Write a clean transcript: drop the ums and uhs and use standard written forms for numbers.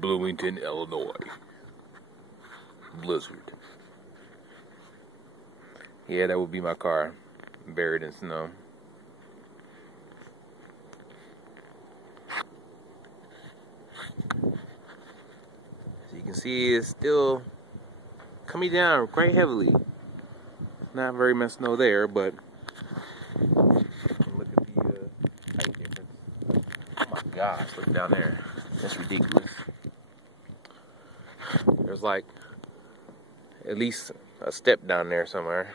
Bloomington, Illinois. Blizzard. Yeah, that would be my car, buried in snow. As you can see, it's still coming down quite heavily. Not very much snow there, but look at the height difference. Oh my gosh, look down there. That's ridiculous. There's like at least a step down there somewhere.